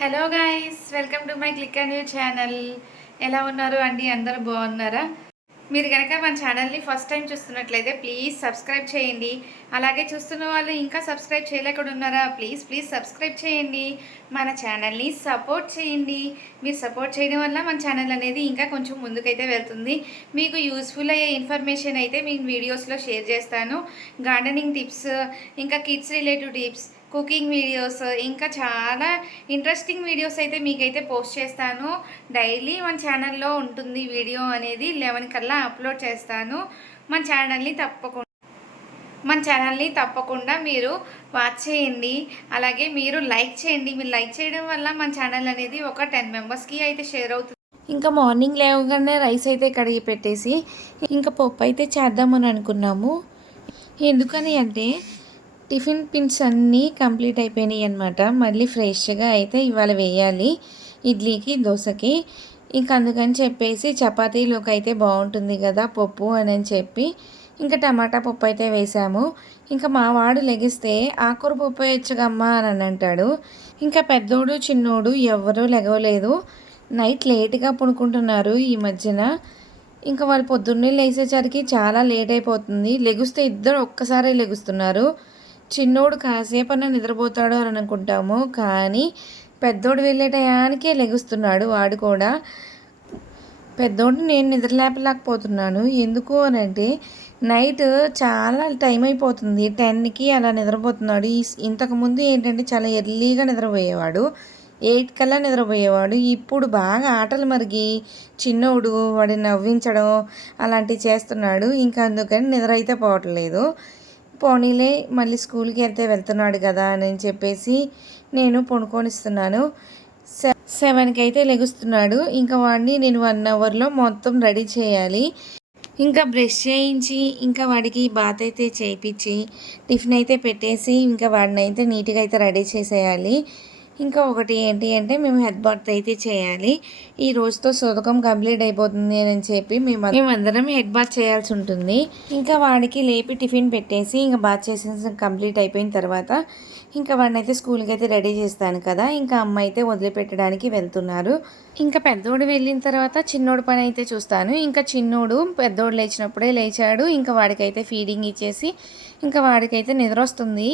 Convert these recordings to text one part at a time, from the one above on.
Hello guys, welcome to my click and view channel. ఎలా ఉన్నారు అండి? అందరూ బాగున్నారా? మీరు కనుక మన ఛానల్ని ఫస్ట్ టైం చూస్తున్నట్లయితే ప్లీజ్ సబ్స్క్రైబ్ చేయండి. అలాగే చూస్తున్న వాళ్ళు ఇంకా సబ్స్క్రైబ్ చేయలేకుండా ఉన్నారా? ప్లీజ్ ప్లీజ్ సబ్స్క్రైబ్ చేయండి. మన ఛానల్ని సపోర్ట్ చేయండి. మీరు సపోర్ట్ చేయడం వల్ల మన ఛానల్ అనేది ఇంకా కొంచెం ముందుకైతే వెళ్తుంది. మీకు యూస్ఫుల్ అయ్యే ఇన్ఫర్మేషన్ అయితే మీ వీడియోస్లో షేర్ చేస్తాను. గార్డెనింగ్ టిప్స్, ఇంకా kids relative tips, cooking videos, ఇంకా చాలా ఇంట్రెస్టింగ్ వీడియోస్ అయితే మీకైతే పోస్ట్ చేస్తాను. డైలీ మన ఛానల్లో ఉంటుంది వీడియో అనేది. 11 కల్లా అప్లోడ్ చేస్తాను. మన ఛానల్ని తప్పకుండా మీరు వాచ్ చేయండి. అలాగే మీరు లైక్ చేయండి. మీరు లైక్ చేయడం వల్ల మన ఛానల్ అనేది ఒక 10 మెంబర్స్కి అయితే షేర్ అవుతుంది. ఇంకా మార్నింగ్ లేవగానే రైస్ అయితే కడిగి పెట్టేసి ఇంకా పప్పు అయితే చేద్దామని అనుకున్నాము. ఎందుకని అంటే టిఫిన్ పిన్స్ అన్నీ కంప్లీట్ అయిపోయినాయి అనమాట. మళ్ళీ ఫ్రెష్గా అయితే ఇవాళ వేయాలి ఇడ్లీకి, దోశకి. ఇంకా అందుకని చెప్పేసి చపాతీలోకి అయితే బాగుంటుంది కదా పప్పు అని చెప్పి ఇంకా టమాటా పప్పు అయితే వేసాము. ఇంకా మా వాడు లెగిస్తే ఆకుకూర పప్పు వేయచ్చుగమ్మా అని అంటాడు. ఇంకా పెద్దోడు చిన్నోడు ఎవరూ లెగవలేదు. నైట్ లేట్గా పడుకుంటున్నారు ఈ మధ్యన. ఇంకా వాళ్ళు పొద్దున్నే లేచేసరికి చాలా లేట్ అయిపోతుంది. లెగిస్తే ఇద్దరు ఒక్కసారి లెగుస్తున్నారు. చిన్నోడు కాసేపన్నా నిద్రపోతాడు అని అనుకుంటాము, కానీ పెద్దోడు వెళ్ళే టయానికే లెగుస్తున్నాడు వాడు కూడా. పెద్దోడు నేను నిద్రలేపలేకపోతున్నాను. ఎందుకు అని అంటే నైట్ చాలా టైం అయిపోతుంది, 10కి అలా నిద్రపోతున్నాడు. ఇంతకుముందు ఏంటంటే చాలా ఎర్లీగా నిద్రపోయేవాడు, 8 కల్లా నిద్రపోయేవాడు. ఇప్పుడు బాగా ఆటలు మరిగి చిన్నోడు వాడిని నవ్వించడం అలాంటివి చేస్తున్నాడు. ఇంకా అందుకని నిద్ర అయితే పోవట్లేదు. పోనీలే మళ్ళీ స్కూల్కి వెళ్తున్నాడు కదా అని చెప్పేసి నేను పడుకొనిస్తున్నాను. 7కి అయితే లెగుస్తున్నాడు. ఇంకా వాడిని నేను 1 అవర్లో మొత్తం రెడీ చేయాలి. ఇంకా బ్రష్ చేయించి ఇంకా వాడికి బాత్ అయితే చేయించి టిఫిన్ అయితే పెట్టేసి ఇంకా వాడిని అయితే నీట్గా అయితే రెడీ చేసేయాలి. ఇంకా ఒకటి ఏంటి అంటే మేము హెడ్ బాత్ అయితే చేయాలి. ఈ రోజుతో శోధకం కంప్లీట్ అయిపోతుంది అని చెప్పి మేమందరం హెడ్ బాత్ చేయాల్సి ఉంటుంది. ఇంకా వాడికి లేపి టిఫిన్ పెట్టేసి ఇంకా బాత్ చేసేసి కంప్లీట్ అయిపోయిన తర్వాత ఇంకా వాడిని అయితే స్కూల్కి అయితే రెడీ చేస్తాను కదా. ఇంకా అమ్మ అయితే వదిలిపెట్టడానికి వెళ్తున్నారు. ఇంకా పెద్దోడు వెళ్ళిన తర్వాత చిన్నోడు పని అయితే చూస్తాను. ఇంకా చిన్నోడు పెద్దోడు లేచినప్పుడే లేచాడు. ఇంకా వాడికైతే ఫీడింగ్ ఇచ్చేసి ఇంకా వాడికైతే నిద్ర వస్తుంది.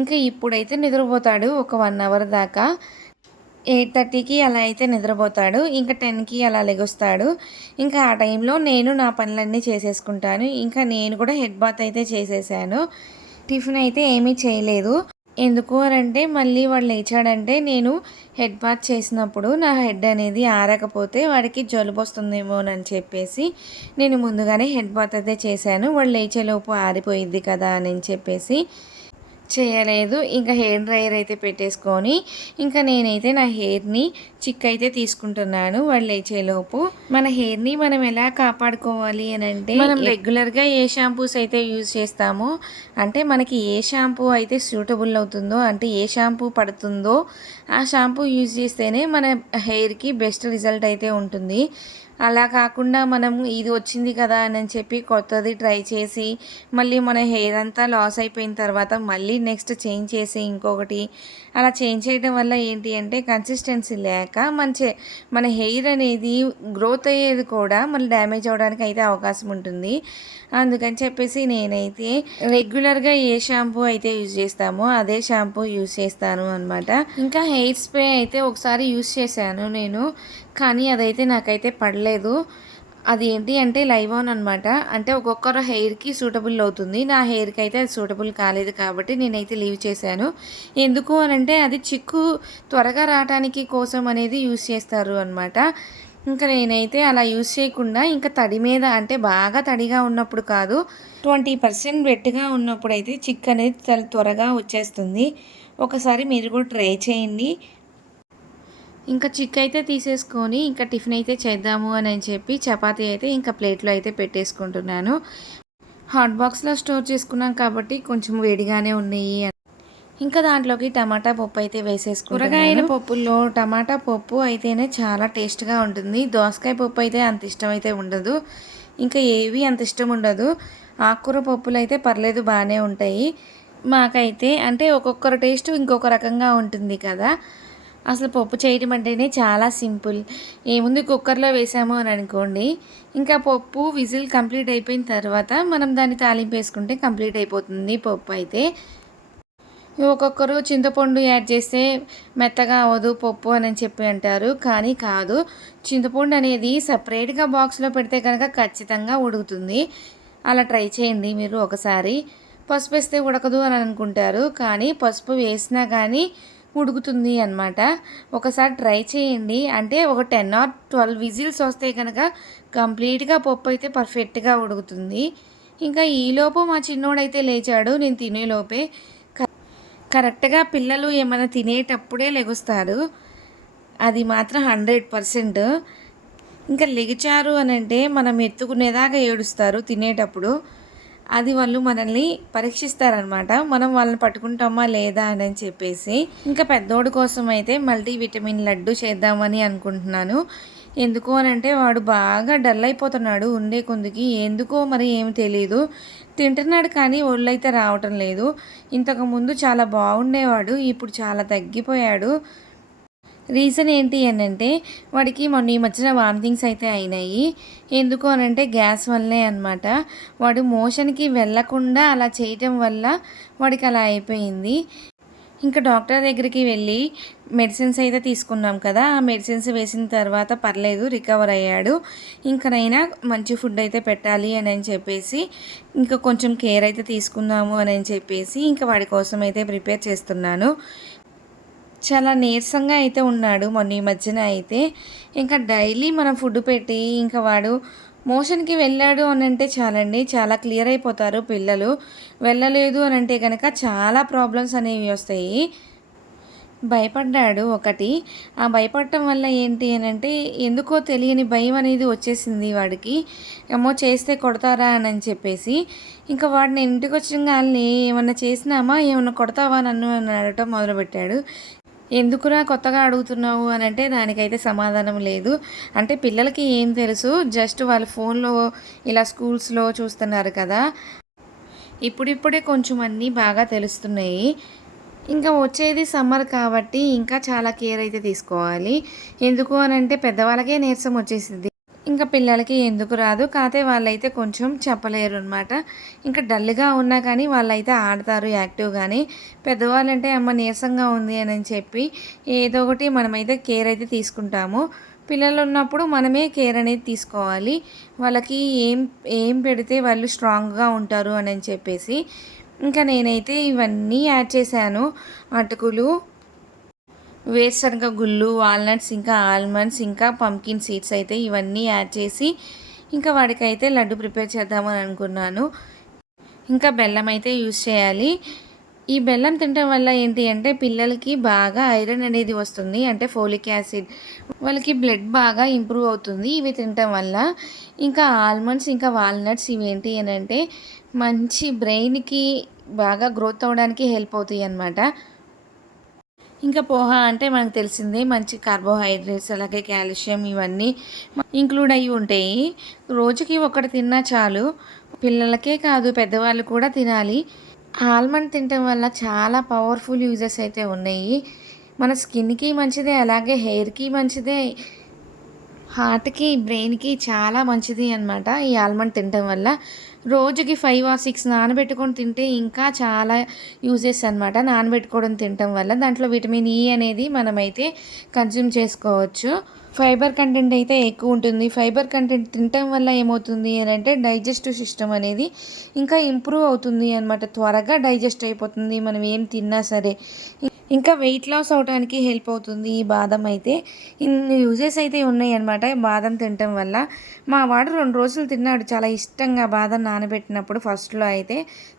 ఇంకా ఇప్పుడైతే నిద్రపోతాడు ఒక 1 అవర్ దాకా. 8:30కి అలా అయితే నిద్రపోతాడు. ఇంకా 10కి అలా లెగుస్తాడు. ఇంకా ఆ టైంలో నేను నా పనులన్నీ చేసేసుకుంటాను. ఇంకా నేను కూడా హెడ్ బాత్ అయితే చేసేసాను. టిఫిన్ అయితే ఏమీ చేయలేదు. ఎందుకు అంటే మళ్ళీ వాడు లేచాడంటే నేను హెడ్ బాత్ చేసినప్పుడు నా హెడ్ అనేది ఆరకపోతే వాడికి జలుబు వస్తుందేమో అని చెప్పేసి నేను ముందుగానే హెడ్ బాత్ అయితే చేశాను. వాడు లేచేలోపు ఆరిపోయిద్ది కదా అని చెప్పేసి చేయలేదు. ఇంకా హెయిర్ డ్రైయర్ అయితే పెట్టేసుకొని ఇంకా నేనైతే నా హెయిర్ని అయితే తీసుకుంటున్నాను. వాళ్ళు లేచేలోపు మన హెయిర్ని మనం ఎలా కాపాడుకోవాలి అని అంటే మనం రెగ్యులర్గా ఏ షాంపూస్ అయితే యూజ్ చేస్తామో, అంటే మనకి ఏ షాంపూ అయితే సూటబుల్ అవుతుందో, అంటే ఏ షాంపూ పడుతుందో ఆ షాంపూ యూజ్ చేస్తేనే మన హెయిర్కి బెస్ట్ రిజల్ట్ అయితే ఉంటుంది. అలా కాకుండా మనం ఇది వచ్చింది కదా అని చెప్పి కొత్తది ట్రై చేసి మళ్ళీ మన హెయిర్ అంతా లాస్ అయిపోయిన తర్వాత మళ్ళీ నెక్స్ట్ చేంజ్ చేసి ఇంకొకటి అలా చేంజ్ చేయడం వల్ల ఏంటి అంటే కన్సిస్టెన్సీ లేక మన హెయిర్ అనేది గ్రోత్ అయ్యేది కూడా మళ్ళీ డ్యామేజ్ అవ్వడానికి అయితే అవకాశం ఉంటుంది. అందుకని చెప్పేసి నేనైతే రెగ్యులర్గా ఏ షాంపూ అయితే యూజ్ చేస్తామో అదే షాంపూ యూజ్ చేస్తాను అనమాట. ఇంకా హెయిర్ స్ప్రే అయితే ఒకసారి యూజ్ చేశాను నేను, కానీ అదైతే నాకైతే పడలేదు. అది ఏంటి అంటే లైవాన్ అనమాట. అంటే ఒక్కొక్కరు హెయిర్కి సూటబుల్ అవుతుంది. నా హెయిర్కి అయితే అది సూటబుల్ కాలేదు కాబట్టి నేనైతే లీవ్ చేశాను. ఎందుకు అనంటే అది చిక్కు త్వరగా రావడానికి కోసం అనేది యూజ్ చేస్తారు అనమాట. ఇంకా నేనైతే అలా యూజ్ చేయకుండా ఇంకా తడి మీద, అంటే బాగా తడిగా ఉన్నప్పుడు కాదు, 20% వెట్గా ఉన్నప్పుడు అయితే చిక్ అనేది చాలా త్వరగా వచ్చేస్తుంది. ఒకసారి మీరు కూడా ట్రై చేయండి. ఇంకా చిక్ అయితే తీసేసుకొని ఇంకా టిఫిన్ అయితే చేద్దాము అని చెప్పి చపాతీ అయితే ఇంకా ప్లేట్లో అయితే పెట్టేసుకుంటున్నాను. హాట్ బాక్స్లో స్టోర్ చేసుకున్నాం కాబట్టి కొంచెం వేడిగానే ఉన్నాయి. ఇంకా దాంట్లోకి టమాటా పప్పు అయితే వేసేసుకుంటాను. కూరగాయల పప్పుల్లో టమాటా పప్పు అయితేనే చాలా టేస్ట్గా ఉంటుంది. దోసకాయ పప్పు అయితే అంత ఇష్టం అయితే ఉండదు. ఇంకా ఏవి అంత ఇష్టం ఉండదు. ఆకుకూర పప్పులు అయితే పర్లేదు, బాగానే ఉంటాయి. మాకైతే అంటే ఒక్కొక్కరు టేస్ట్ ఇంకొక రకంగా ఉంటుంది కదా. అసలు పప్పు చేయడం అంటేనే చాలా సింపుల్. ఏముంది కుక్కర్‌లో వేసాము అని అనుకోండి, ఇంకా పప్పు విజిల్ కంప్లీట్ అయిపోయిన తర్వాత మనం దాన్ని తాలింపేసుకుంటే కంప్లీట్ అయిపోతుంది పప్పు అయితే. ఒక్కొక్కరు చింతపండు యాడ్ చేస్తే మెత్తగా అవ్వదు పప్పు అని చెప్పి అంటారు. కానీ కాదు. చింతపండు అనేది సపరేట్‌గా బాక్స్‌లో పెడితే కనుక ఖచ్చితంగా ఉడుకుతుంది. అలా ట్రై చేయండి మీరు ఒకసారి. పసుపేస్తే ఉడకదు అని అనుకుంటారు. కానీ పసుపు వేసినా కానీ ఉడుకుతుంది అనమాట. ఒకసారి ట్రై చేయండి. అంటే ఒక 10 ఆర్ 12 విజిల్స్ వస్తే కనుక కంప్లీట్‌గా పప్పు అయితే పర్ఫెక్ట్‌గా ఉడుకుతుంది. ఇంకా ఈలోపు మా చిన్నోడైతే లేచాడు నేను తినేలోపే. కరెక్ట్‌గా పిల్లలు ఏమైనా తినేటప్పుడే లెగుస్తారు. అది మాత్రం 100%. ఇంకా లెగిచారు అనంటే మనం ఎత్తుకునేదాకా ఏడుస్తారు తినేటప్పుడు. అది వాళ్ళు మనల్ని పరీక్షిస్తారనమాట. మనం వాళ్ళని పట్టుకుంటామా లేదా అని చెప్పేసి. ఇంకా పెద్దోడి కోసం అయితే మల్టీవిటమిన్ లడ్డు చేద్దామని అనుకుంటున్నాను. ఎందుకు అనంటే వాడు బాగా డల్ అయిపోతున్నాడు ఉండే కొందికి. ఎందుకో మరి ఏమి తెలీదు. తింటున్నాడు కానీ ఒళ్ళైతే రావటం లేదు. ఇంతకుముందు చాలా బాగుండేవాడు. ఇప్పుడు చాలా తగ్గిపోయాడు. రీజన్ ఏంటి అనంటే వాడికి మొన్న ఈ మధ్యన వామిటింగ్స్ అయితే అయినాయి. ఎందుకు అనంటే గ్యాస్ వల్లే అనమాట. వాడు మోషన్‌కి వెళ్ళకుండా అలా చేయటం వల్ల వాడికి అలా అయిపోయింది. ఇంకా డాక్టర్ దగ్గరికి వెళ్ళి మెడిసిన్స్ అయితే తీసుకున్నాం కదా! ఆ మెడిసిన్స్ వేసిన తర్వాత పర్లేదు రికవర్ అయ్యాడు. ఇంకనైనా మంచి ఫుడ్ అయితే పెట్టాలి అని చెప్పేసి ఇంకా కొంచెం కేర్ అయితే తీసుకుందాము అని చెప్పేసి ఇంకా వాడి కోసం అయితే ప్రిపేర్ చేస్తున్నాను. చాలా నీరసంగా అయితే ఉన్నాడు మొన్న ఈ మధ్యన అయితే. ఇంకా డైలీ మనం ఫుడ్ పెట్టి ఇంకా వాడు మోషన్‌కి వెళ్ళాడు అనంటే చాలండి చాలా క్లియర్ అయిపోతారు పిల్లలు. వెళ్ళలేదు అనంటే గనక చాలా ప్రాబ్లమ్స్ అనేవి వస్తాయి. భయపడ్డాడు ఒకటి. ఆ భయపడటం వల్ల ఏంటి అనంటే ఎందుకో తెలియని భయం అనేది వచ్చేసింది వాడికి. అమ్మో! చేస్తే కొడతారా అని చెప్పేసి. ఇంకా వాడు నేను ఇంటికొచ్చేగాల్నే ఏమన్నా చేసినామా? ఏమన్నా కొడతావా నన్ను అని అడగటం మొదలుపెట్టాడు. ఎందుకురా కొత్తగా అడుగుతున్నావు అనంటే దానికైతే సమాధానం లేదు. అంటే పిల్లలకి ఏం తెలుసు, జస్ట్ వాళ్ళు ఫోన్‌లో ఇలా స్కూల్స్‌లో చూస్తున్నారు కదా! ఇప్పుడిప్పుడే కొంచెం అన్నీ బాగా తెలుస్తున్నాయి. ఇంకా వచ్చేది సమ్మర్ కాబట్టి ఇంకా చాలా కేర్ అయితే తీసుకోవాలి. ఎందుకు అనంటే పెద్దవాళ్ళకే నీరసం వచ్చేసిద్ది. ఇంకా పిల్లలకి ఎందుకు రాదు. కాతే వాళ్ళైతే కొంచెం చెప్పలేరు అనమాట. ఇంకా డల్‌గా ఉన్నా కానీ వాళ్ళైతే ఆడతారు యాక్టివ్‌గానే. పెద్దవాళ్ళంటే అమ్మ నీరసంగా ఉంది అని చెప్పి ఏదో ఒకటి మనమైతే కేర్ అయితే తీసుకుంటాము. పిల్లలు ఉన్నప్పుడు మనమే కేర్ అనేది తీసుకోవాలి. వాళ్ళకి ఏం ఏం పెడితే వాళ్ళు స్ట్రాంగ్‌గా ఉంటారు అని చెప్పేసి. ఇంకా నేనైతే ఇవన్నీ యాడ్ చేశాను. అటుకులు, వేరుశనగ గుళ్ళు, వాల్నట్స్, ఇంకా ఆల్మండ్స్, ఇంకా పంకిన్ సీడ్స్ అయితే ఇవన్నీ యాడ్ చేసి ఇంకా వాడికైతే లడ్డు ప్రిపేర్ చేద్దామని అనుకున్నాను. ఇంకా బెల్లం అయితే యూస్ చేయాలి. ఈ బెల్లం తినటం వల్ల ఏంటి అంటే పిల్లలకి బాగా ఐరన్ అనేది వస్తుంది. అంటే ఫోలిక్ యాసిడ్. వాళ్ళకి బ్లడ్ బాగా ఇంప్రూవ్ అవుతుంది ఇవి తినటం వల్ల. ఇంకా ఆల్మండ్స్, ఇంకా వాల్నట్స్ ఇవేంటి అనంటే మంచి బ్రెయిన్‌కి బాగా గ్రోత్ అవ్వడానికి హెల్ప్ అవుతాయి అన్నమాట. ఇంకా పోహా అంటే మనకు తెలిసిందే మంచి కార్బోహైడ్రేట్స్ అలాగే కాల్షియం ఇవన్నీ ఇంక్లూడ్ అయ్యి ఉంటాయి. రోజుకి ఒకటి తిన్నా చాలు. పిల్లలకే కాదు పెద్దవాళ్ళు కూడా తినాలి. ఆల్మండ్ తినటం వల్ల చాలా పవర్ఫుల్ యూజెస్ అయితే ఉన్నాయి. మన స్కిన్‌కి మంచిదే, అలాగే హెయిర్‌కి మంచిదే, హార్ట్‌కి, బ్రెయిన్‌కి చాలా మంచిది అనమాట ఈ ఆల్మండ్ తినటం వల్ల. రోజుకి 5 ఆర్ 6 నానబెట్టుకొని తింటే ఇంకా చాలా యూజెస్ అనమాట. నానబెట్టుకోవడం తినటం వల్ల దాంట్లో విటమిన్ ఈ అనేది మనమైతే కన్జ్యూమ్ చేసుకోవచ్చు. ఫైబర్ కంటెంట్ అయితే ఎక్కువ ఉంటుంది. ఫైబర్ కంటెంట్ తినటం వల్ల ఏమవుతుంది అనంటే డైజెస్టివ్ సిస్టమ్ అనేది ఇంకా ఇంప్రూవ్ అవుతుంది అనమాట. త్వరగా డైజెస్ట్ అయిపోతుంది మనం ఏం తిన్నా సరే. ఇంకా వెయిట్ లాస్ అవ్వడానికి హెల్ప్ అవుతుంది ఈ బాదం అయితే. ఇన్ని యూజెస్ అయితే ఉన్నాయన్నమాట బాదం తినటం వల్ల. మా వాడు 2 రోజులు తిన్నాడు చాలా ఇష్టంగా బాదం నానబెట్టినప్పుడు ఫస్ట్‌లో అయితే.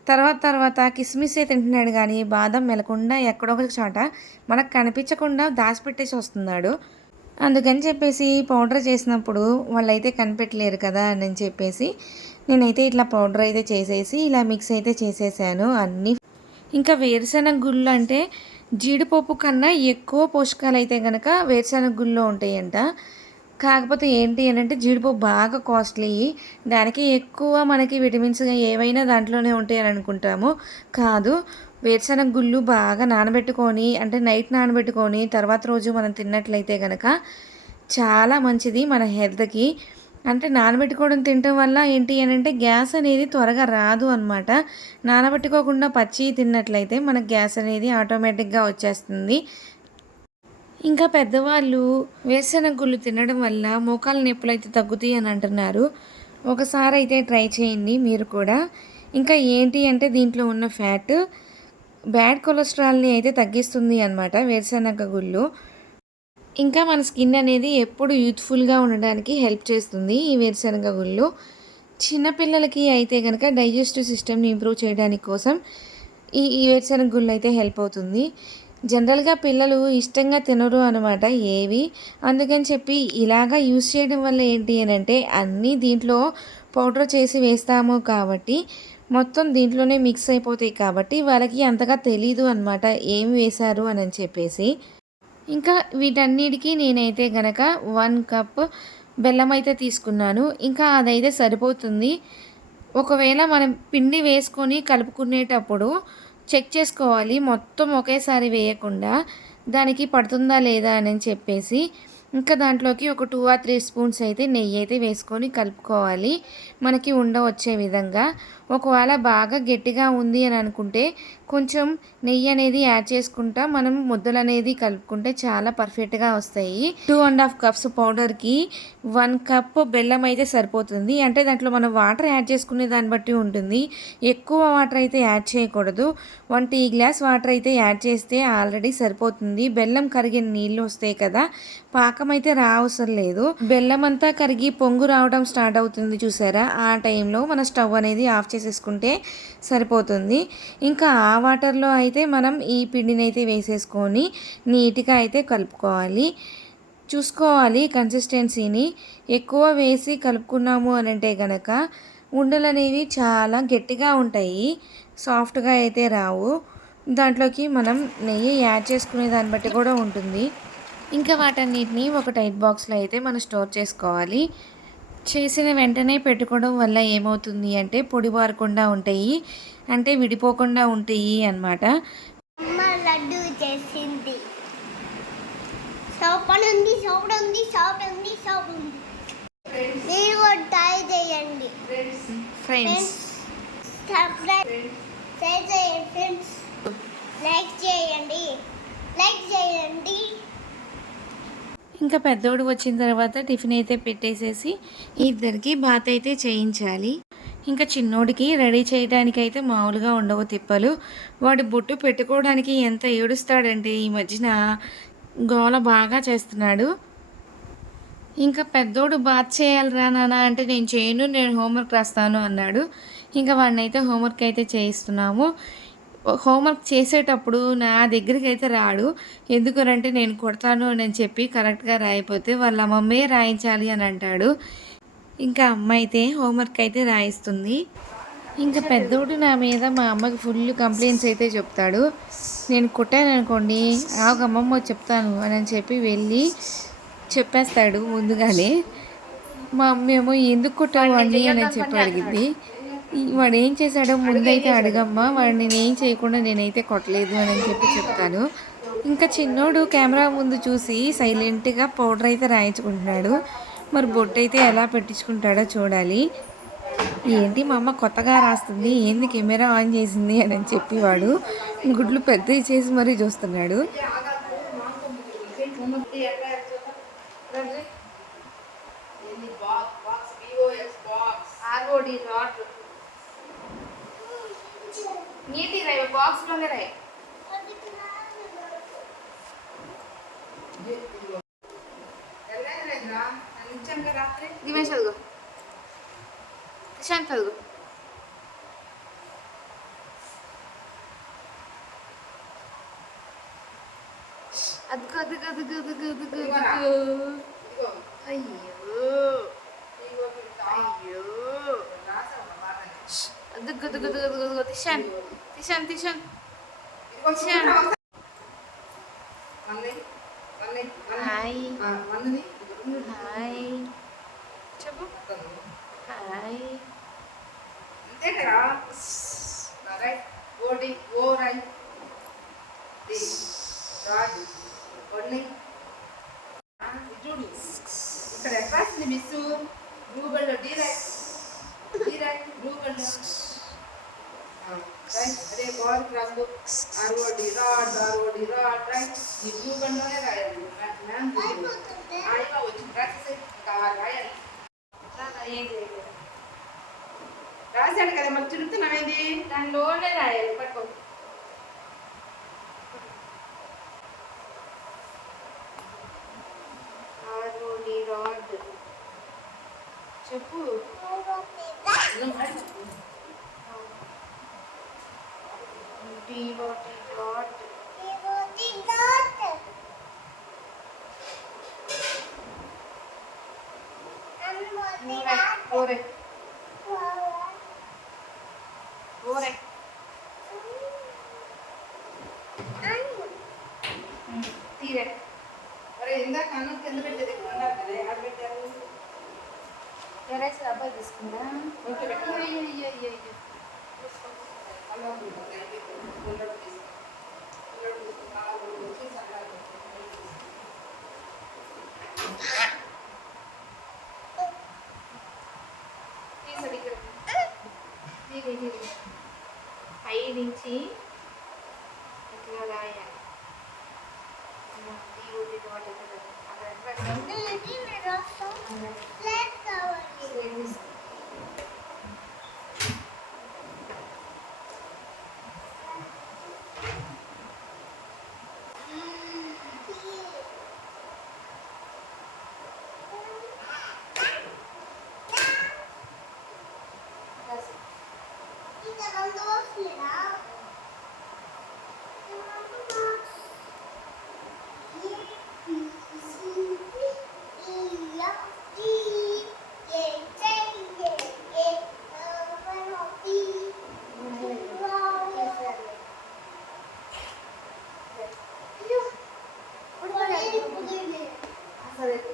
తర్వాత కిస్మిస్సే తింటున్నాడు కానీ బాదం మెలకుండా ఎక్కడో ఒక చోట మనకు కనిపించకుండా దాచిపెట్టేసి వస్తున్నాడు. అందుకని చెప్పేసి పౌడర్ చేసినప్పుడు వాళ్ళైతే కనిపెట్టలేరు కదా అని చెప్పేసి నేనైతే ఇట్లా పౌడర్ అయితే చేసేసి ఇలా మిక్స్ అయితే చేసేసాను అన్నీ. ఇంకా వేరుశెనగ గుళ్ళు అంటే జీడిపప్పు కన్నా ఎక్కువ పోషకాలు అయితే కనుక వేరుశెనగ గుళ్ళో ఉంటాయంట. కాకపోతే ఏంటి అని అంటే జీడిపప్పు బాగా కాస్ట్లీ. దానికి ఎక్కువ మనకి విటమిన్స్ ఏవైనా దాంట్లోనే ఉంటాయని అనుకుంటాము. కాదు, వేరుశనగ గుళ్ళు బాగా నానబెట్టుకొని అంటే నైట్ నానబెట్టుకొని తర్వాత రోజు మనం తిన్నట్లయితే కనుక చాలా మంచిది మన హెల్త్కి. అంటే నానబెట్టుకోవడం తినటం వల్ల ఏంటి అని అంటే గ్యాస్ అనేది త్వరగా రాదు అనమాట. నానబెట్టుకోకుండా పచ్చి తిన్నట్లయితే మనకు గ్యాస్ అనేది ఆటోమేటిక్గా వచ్చేస్తుంది. ఇంకా పెద్దవాళ్ళు వేరుశనగ గుళ్ళు తినడం వల్ల మోకాళ్ళ నొప్పులు అయితే తగ్గుతాయి అని అంటున్నారు. ఒకసారి అయితే ట్రై చేయండి మీరు కూడా. ఇంకా ఏంటి అంటే దీంట్లో ఉన్న ఫ్యాట్ బ్యాడ్ కొలెస్ట్రాల్ని అయితే తగ్గిస్తుంది అనమాట వేరుశనగ గుళ్ళు. ఇంకా మన స్కిన్ అనేది ఎప్పుడు యూత్ఫుల్గా ఉండడానికి హెల్ప్ చేస్తుంది ఈ వేరుశనగ గుళ్ళు. చిన్నపిల్లలకి అయితే కనుక డైజెస్టివ్ సిస్టమ్ని ఇంప్రూవ్ చేయడానికి కోసం ఈ వేరుశనగ గుళ్ళు అయితే హెల్ప్ అవుతుంది. జనరల్గా పిల్లలు ఇష్టంగా తినరు అనమాట ఏవి. అందుకని చెప్పి ఇలాగా యూస్ చేయడం వల్ల ఏంటి అని అంటే అన్నీ దీంట్లో పౌడర్ చేసి వేస్తాము కాబట్టి మొత్తం దీంట్లోనే మిక్స్ అయిపోతాయి కాబట్టి వాళ్ళకి అంతగా తెలీదు అనమాట ఏమి వేశారు అని చెప్పేసి. ఇంకా వీటన్నిటికీ నేనైతే గనక 1 కప్ బెల్లం అయితే తీసుకున్నాను. ఇంకా అదైతే సరిపోతుంది. ఒకవేళ మనం పిండి వేసుకొని కలుపుకునేటప్పుడు చెక్ చేసుకోవాలి. మొత్తం ఒకేసారి వేయకుండా దానికి పడుతుందా లేదా అని చెప్పేసి. ఇంకా దాంట్లోకి ఒక 2 ఆర్ 3 స్పూన్స్ అయితే నెయ్యి అయితే వేసుకొని కలుపుకోవాలి మనకి వచ్చే విధంగా. ఒకవేళ బాగా గట్టిగా ఉంది అని అనుకుంటే కొంచెం నెయ్యి అనేది యాడ్ చేసుకుంటా మనం ముద్దలు అనేది కలుపుకుంటే చాలా పర్ఫెక్ట్గా వస్తాయి. 2.5 కప్స్ పౌడర్కి 1 కప్ బెల్లం అయితే సరిపోతుంది. అంటే దాంట్లో మనం వాటర్ యాడ్ చేసుకునే దాన్ని బట్టి ఉంటుంది. ఎక్కువ వాటర్ అయితే యాడ్ చేయకూడదు. 1 టీ గ్లాస్ వాటర్ అయితే యాడ్ చేస్తే ఆల్రెడీ సరిపోతుంది. బెల్లం కరిగిన నీళ్ళు వస్తాయి కదా, పాకం అయితే రావసరం లేదు. బెల్లం అంతా కరిగి పొంగు రావడం స్టార్ట్ అవుతుంది చూసారా, ఆ టైంలో మన స్టవ్ అనేది ఆఫ్ చేసేసుకుంటే సరిపోతుంది. ఇంకా ఆ వాటర్లో అయితే మనం ఈ పిండిని అయితే వేసేసుకొని నీట్గా అయితే కలుపుకోవాలి. చూసుకోవాలి కన్సిస్టెన్సీని. ఎక్కువ వేసి కలుపుకున్నాము అని అంటే కనుక ఉండలు అనేవి చాలా గట్టిగా ఉంటాయి, సాఫ్ట్గా అయితే రావు. దాంట్లోకి మనం నెయ్యి యాడ్ చేసుకునే దాన్ని బట్టి కూడా ఉంటుంది. ఇంకా వాటన్నిటిని ఒక టైట్ బాక్స్లో అయితే మనం స్టోర్ చేసుకోవాలి. చేసిన వెంటనే పెట్టుకోవడం వల్ల ఏమవుతుంది అంటే పొడి బారకుండా ఉంటాయి, అంటే విడిపోకుండా ఉంటాయి అన్నమాట. లడ్డు చేసింది మీరు ట్రై చేయండి ఫ్రెండ్స్. లైక్ చేయండి. ఇంకా పెద్దోడు వచ్చిన తర్వాత టిఫిన్ అయితే పెట్టేసేసి ఇద్దరికి బాత్ అయితే చేయించాలి. ఇంకా చిన్నోడికి రెడీ చేయడానికి అయితే మామూలుగా ఉండవు తిప్పలు. వాడు బొట్టు పెట్టుకోవడానికి ఎంత ఏడుస్తాడంటే ఈ మధ్యన గోల బాగా చేస్తున్నాడు. ఇంకా పెద్దోడు బాత్ చేయాలిరా నాన్న అంటే నేను చేయను, నేను హోంవర్క్ రాస్తాను అన్నాడు. ఇంకా వాడిని అయితే హోంవర్క్ అయితే చేయిస్తున్నాము. హోంవర్క్ చేసేటప్పుడు నా దగ్గరికి అయితే రాడు. ఎందుకనంటే నేను కొడతాను అని చెప్పి కరెక్ట్గా రాయిపోతే వాళ్ళ మమ్మీ రాయించాలి అని అంటాడు. ఇంకా అమ్మ అయితే హోంవర్క్ అయితే రాయిస్తుంది. ఇంకా పెద్దోడు నా మీద మా అమ్మకి ఫుల్ కంప్లైంట్స్ అయితే చెప్తాడు. నేను కొట్టాను అనుకోండి, అమ్మమ్మ చెప్తాను అని చెప్పి వెళ్ళి చెప్పేస్తాడు ముందుగానే. మా అమ్మ ఏమో ఎందుకు కొట్టావు వాడిని అని చెప్పి అడిగింది. వాడు ఏం చేశాడో ముందైతే అడగమ్మా, వాడిని నేనేం చేయకుండా నేనైతే కొట్టలేదు అని చెప్పి చెప్తాను. ఇంకా చిన్నోడు కెమెరా ముందు చూసి సైలెంట్గా పౌడర్ అయితే రాయించుకుంటున్నాడు. మరి బొట్టు అయితే ఎలా పెట్టించుకుంటాడో చూడాలి. ఏంటి మా అమ్మ కొత్తగా రాస్తుంది, ఏంది కెమెరా ఆన్ చేసింది అని చెప్పి వాడు గుడ్లు పెద్దవి చేసి మరీ చూస్తున్నాడు. నీట్గా రాయి, బాక్స్లోనే రాయి. దివేష్ అదిగో, ప్రశాంత్ అదిగో. అదిగో అదిగో అదిగో అదిగో అదిగో అదిగో. అయ్యో అయ్యో అదిగో అదిగో అదిగో అదిగో. తిషాన్ తిషాన్ తిషాన్ తిషాన్. హాయ్ హాయ్ చెప్పు. హాయ్ ఓడి ఓ రాయి డి రాడ్ ఓడి చూడు ఇక్కడ ఎక్కడ రాసింది మిస్ గూగుల్లో డి రాయి గూగుల్లో రైట్ అదే బాల్ రాసుకో ఆర్ఓడి రాడ్ రైట్ ఈ గూగుల్లోనే రాయాలి మ్యామ్ ఆయిగా వచ్చింది రాసేసి రాయాలి ఏం చేయలేదు రాశాడు కదా మరి తిరుగుతున్నామేంది దానిలోనే రాయాలి పట్టుకో ఆర్ఓడి రాడ్ చెప్పు డిఓటి రాడ్ ఓరే ఓరే తీరే అరే ఇందాక అన్నం కింద పెట్టేది ఇక్కడ ఉన్నారు కదా ఆడ పెట్టారు ఎరేసి అబ్బాయి తీసుకుందా పై నుంచి ఇట్లా రాయాలి దేవుడి తోట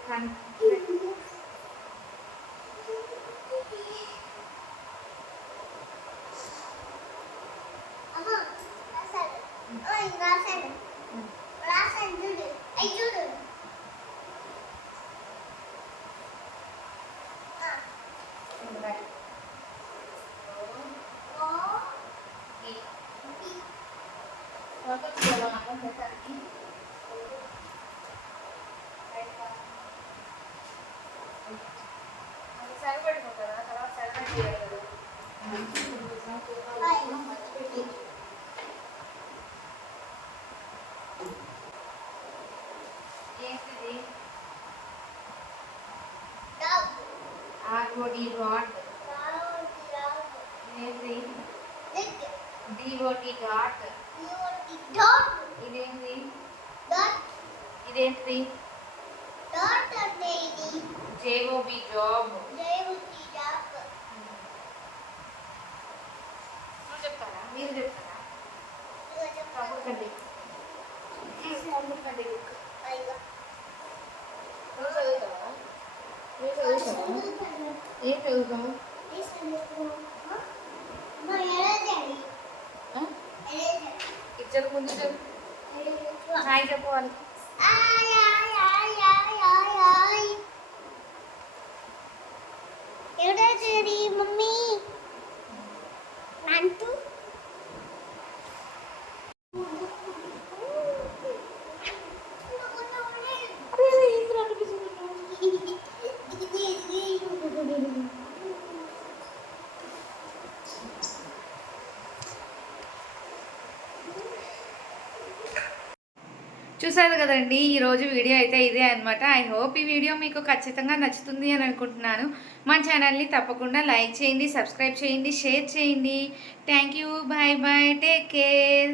కానీ సరిపడిపోతుందా తర్వాత సెలబ్రేట్ చేయాలి కదా ఏంటిది ఆర్ఓడి రాడ్ ఏంటి డిఓటి డాట్ ఇదేంటి ఇదేంటి జేఓబి జాబ్ నువ్వు చెప్తారా మీరు చెప్తారా చదువుకండి చదువుకండి నువ్వు చదువుతావా నువ్వు చదువుతావా ఏం చదువుతావు ఇచ్చరు ముందు చెప్పు హాయ్ చెప్పు వాళ్ళకి మమ్మీ అంటూ చూసారు కదండి ఈరోజు వీడియో అయితే ఇదే అనమాట. ఐ హోప్ ఈ వీడియో మీకు ఖచ్చితంగా నచ్చుతుంది అని అనుకుంటున్నాను. మన ఛానల్ని తప్పకుండా లైక్ చేయండి, సబ్స్క్రైబ్ చేయండి, షేర్ చేయండి. Thank you, bye bye, take care.